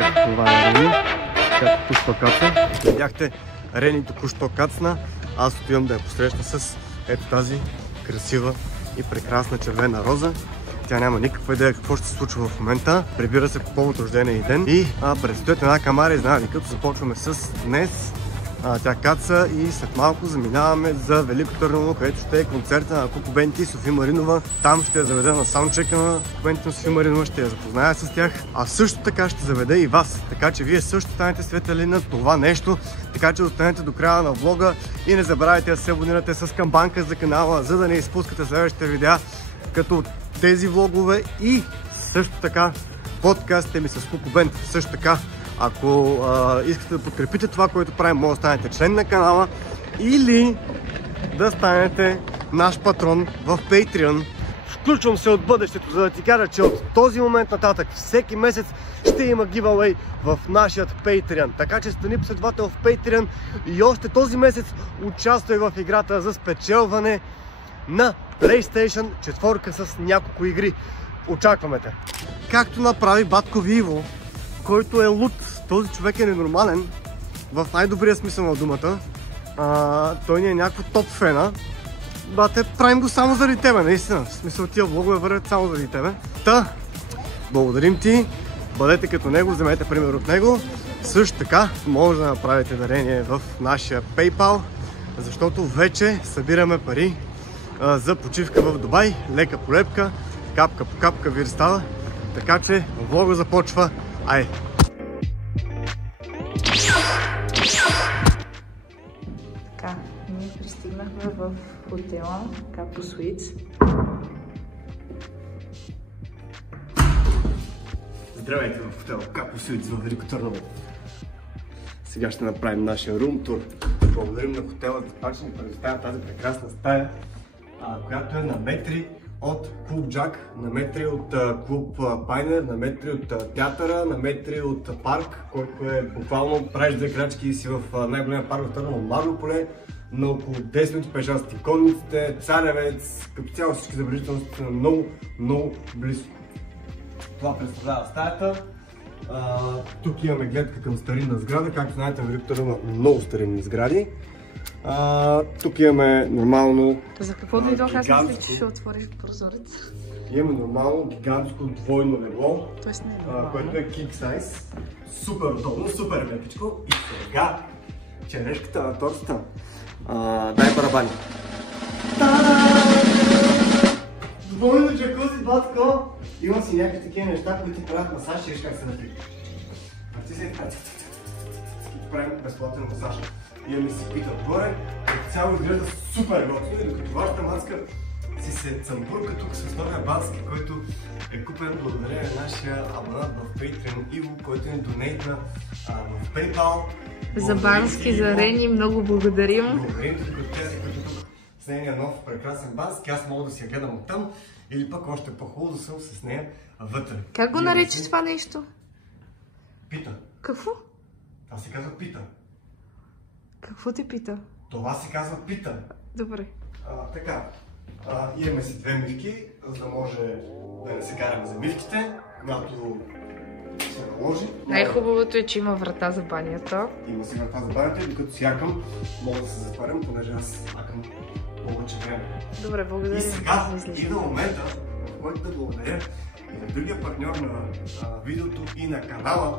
Ето това е Рени. Тя току-що кацна. Видяхте, Рени току-що кацна. Аз отивам да я посрещна с ето тази красива и прекрасна червена роза. Тя няма никаква идея какво ще се случва в момента. Прибира се по повод рождения и ден. И предстоят една камара и знаете, като започваме с днес. Тя каца и след малко заминаваме за Велико Търново, където ще е концерта на Куко Бенти и Софи Маринова. Там ще я заведа на саундчека на Куко Бенти на Софи Маринова, ще я запозная с тях. А също така ще заведа и вас, така че вие също станете свидетели на това нещо. Така че останете до края на влога и не забравяйте да се абонирате с камбанка за канала, за да не изпускате следващите видеа, като тези влогове и също така подкастите ми с Куко Бент. Също така, ако искате да подкрепите това, което правим, може да станете член на канала или да станете наш патрон в Patreon. Включвам се от бъдещето, за да ти кажа, че от този момент нататък всеки месец ще има giveaway в нашия Patreon. Така че стани последовател в Patreon и още този месец участвай в играта за спечелване на PlayStation 4 с няколко игри. Очакваме те. Както направи батко Иво, който е луд. Този човек е ненормален в най-добрия смисъл на думата. Той ни е някакво топ фена. Бате, правим го само заради тебе, наистина. В смисъл, тия влогове вървят само заради тебе. Та, благодарим ти. Бъдете като него, вземете пример от него. Също така, може да направите дарение в нашия PayPal, защото вече събираме пари за почивка в Дубай. Лека по лепка, капка по капка ви става. Така че влога започва. Ай! Така, ние пристигнахме в хотела Капо Суитс. Здравейте в хотела Капо Суитс в Велико Търново. Сега ще направим нашия рум тур. Благодарим на хотела за това, че ни предоставя тази прекрасна стая, която е на метри от клуб Джак, на метри от клуб Пайнер, на метри от театъра, на метри от парк, който е буквално правиш две крачки си в най-големия парк в Търново, Марло поле, на около 10 минути пеша с Тиконниците, Царевец, като цяло всички забележителности са много близо. Това представлява стаята. Тук имаме гледка към старинна сграда, както знаете, в Велико Търново много старинни сгради. Тук имаме нормално... За какво дойдох? Аз мислех, че ще отвориш прозорец. Имаме нормално гигантско двойно легло, което е king size. Супер удобно, супер лекичко. И сега черешката на тортата. Дай барабани. Двойно джакузи, батко! Има си някакви такива неща, които ти правят масаж и как се напи. Върти се и така. Правим безплатен масаж. Имаме си пита отгоре, като цяло изглежда супер готино, докато вашата маска си се цъмбурка тук с новия бански, който е купен благодарение на нашия абонат в Patreon Иво, който ни донейтна в PayPal. За бански, за Рени, много благодарим. Благодарим ти, докато тези, които тук с нейния нов прекрасен бански, аз мога да си я гледам оттам, или пък още по-хубаво да съм с нея вътре. Как го наричаш това нещо? Пита. Какво? Това се казва пита. Какво ти пита? Това се казва пита. Добре. Така, имаме си две мивки, за да може да не се караме за мивките, когато се наложи. Най-хубавото е, че има врата за банята. Има си врата за банята и докато си якам, мога да се затварям, понеже аз якам повече време. Добре, благодаря. И сега идва момента, в който да благодаря и на другия партньор на видеото и на канала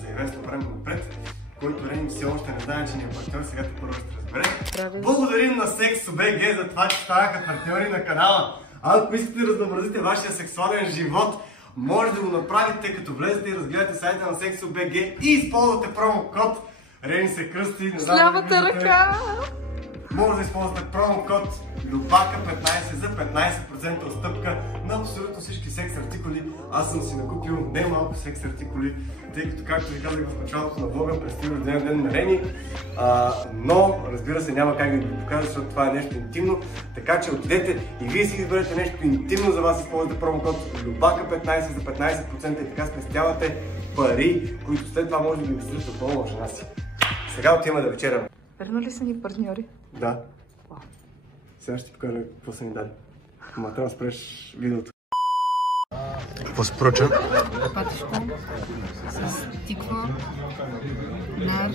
за известно време напред, който Рени все още не знае, че ни е партньор, сега те първо ще разбере. Благодарим на Sexo.bg за това, че станаха партньори на канала. Ако искате да разнообразите вашия сексуален живот, може да го направите, като влезете и разгледате сайта на Sexo.bg и използвате промокод Рени се кръсти. С лявата ръка! Може да използвате промокод Любака15 за 15% отстъпка на абсолютно всички секс артикули. Аз съм си накупил немалко секс артикули, тъй като, както ви казах в началото на влога, предстои рожден ден на Рени. Но, разбира се, няма как да ви покажа, защото това е нещо интимно. Така че отидете и вие си изберете нещо интимно за вас, използвате промокод Любака15 за 15% и така спестявате пари, които след това може да ги инвестирате отново в жена си. Сега отиваме да вечеряме. Верно ли са ни партньори? Да. Сега ще ти покажа какво са ни дали. Ама трябва да спреш видеото. какво се поръча? Патишко с тиква, нар,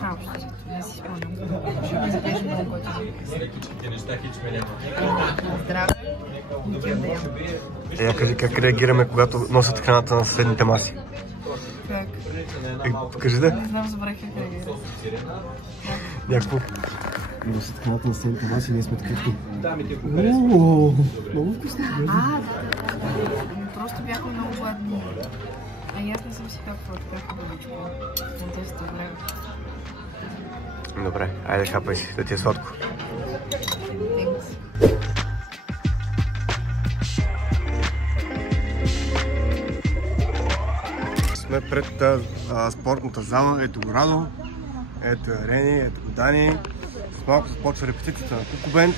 хаос. Не си спомням. Ще ми изглежда много готино. Здраве. Отивам да ям. Кажи как реагираме, когато носят храната на съседните маси. Как? Покажи да. Не знам, забрах как реагира. Някакво. Носят храната на съседните маси и ние сме такива. Много вкусно. Да. Просто бяха много гладни. А и аз не съм си хапвала така хубавичко. На доста време. Добре, айде хапай си, да ти е сладко. Thanks. Сме пред спортната зала, ето го Радо, ето е Рени, ето го Дани. С малко започва репетицията на Кукубенд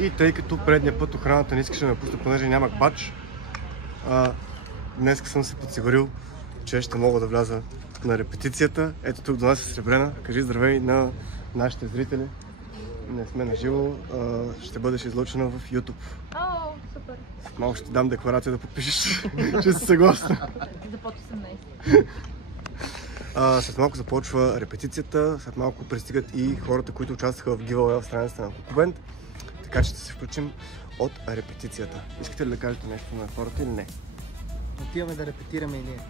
и тъй като предния път охраната не искаше да ме пусне, понеже нямах бадж, днес съм се подсигурил, че ще мога да вляза на репетицията. Ето тук до нас е Сребрена. Кажи здравей на нашите зрители. Не сме на живо, ще бъдеш излъчена в YouTube. Супер. Малко ще ти дам декларация да подпишеш, че си съгласна. За под 18. След малко започва репетицията, след малко пристигат и хората, които участваха в giveaway в страницата на Кукубенд. Така че ще се включим от репетицията. Искате ли да кажете нещо на хората или не? Отиваме да репетираме и ние.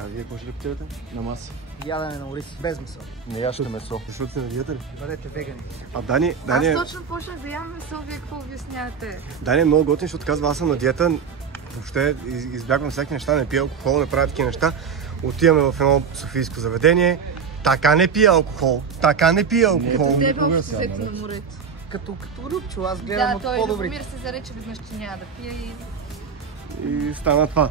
А вие какво ще репетирате? На маса. Ядене на ориз без месо. Не ящите месо. Защото сте на диета ли? Бъдете вегани. А Дани Аз точно почнах да ям месо, вие какво обяснявате? Дани е много готин, защото казва, аз съм на диета, въобще избягвам всякакви неща, не пия алкохол, не правя такива неща. Отиваме в едно софийско заведение, така не пия алкохол, така не пия алкохол. Те бе общо сето на морето. Като Рубчо, аз гледам от по-добри. Да, той Любомир се зарече веднъж, че няма да пия И стана това.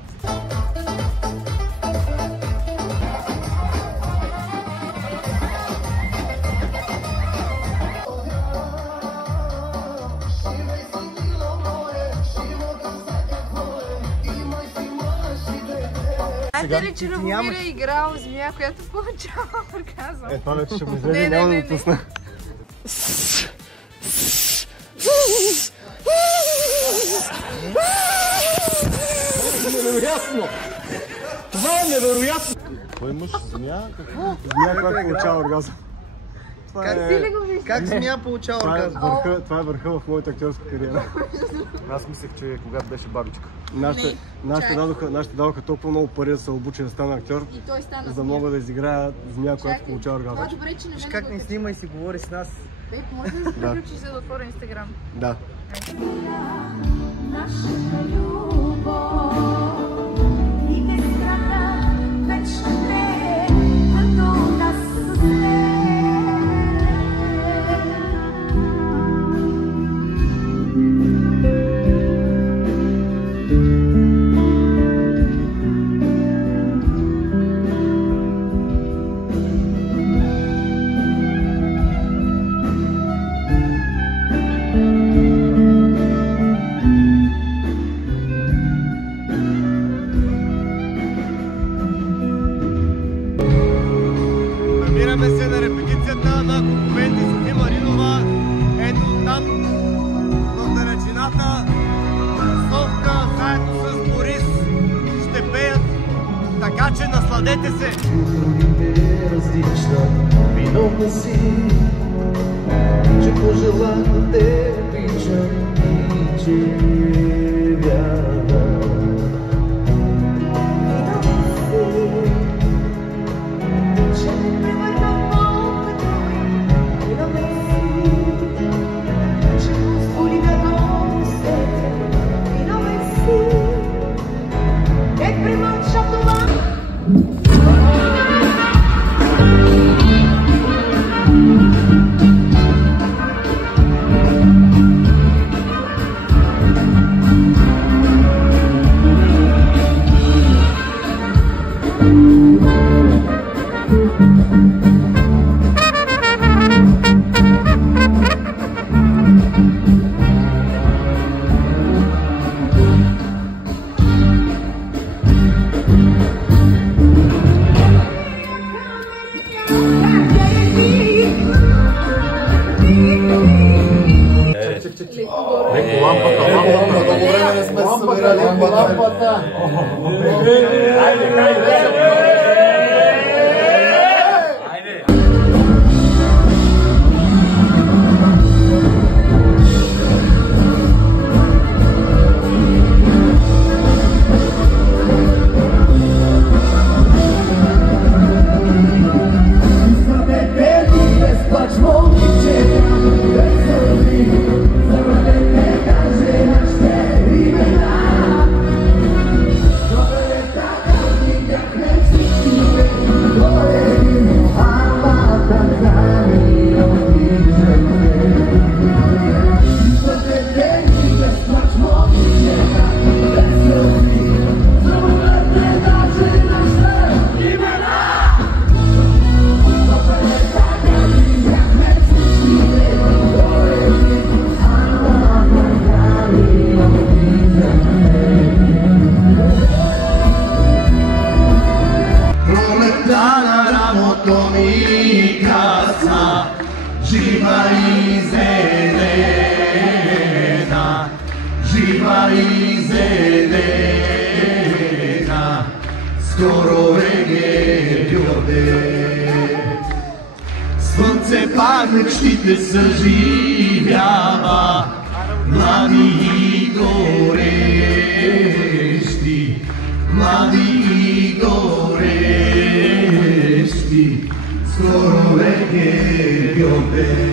Знаете ли, че Любомир е играл змия, която получава оргазъм? Това вече ще излезе, няма да го пусна. Невероятно! Това е невероятно! Кой имаш? Змия? Какво? Змия, която получава оргазъм. Как змия получава оргазъм? Това е върха в моята актьорска кариера. Аз мислех, че когато беше бабичка. Нашите дадоха толкова много пари да се обучи да стана актьор, за да мога да изиграя змия, която получава оргазъм. Виж как не снима и си говори с нас. Може да се приключиш, за да отворя Инстаграм? Да. Нашата любов и безкрайна вечна не като нас съзле. Намираме се на репетицията на Кукубенд и Софи Маринова. Ето там, в далечината, Совка заедно с Борис ще пеят, така че насладете се! Другите е различна, виновна си, че пожелах да те обичам и че вярвам. Леко лампата. не сме събирали лампата. Živa i zelena, živa i zelena, skoro reggae pjode. Slunce padne, štite saživljava, mladi i gorešti, mladi i gorešti, skoro reggae pjode.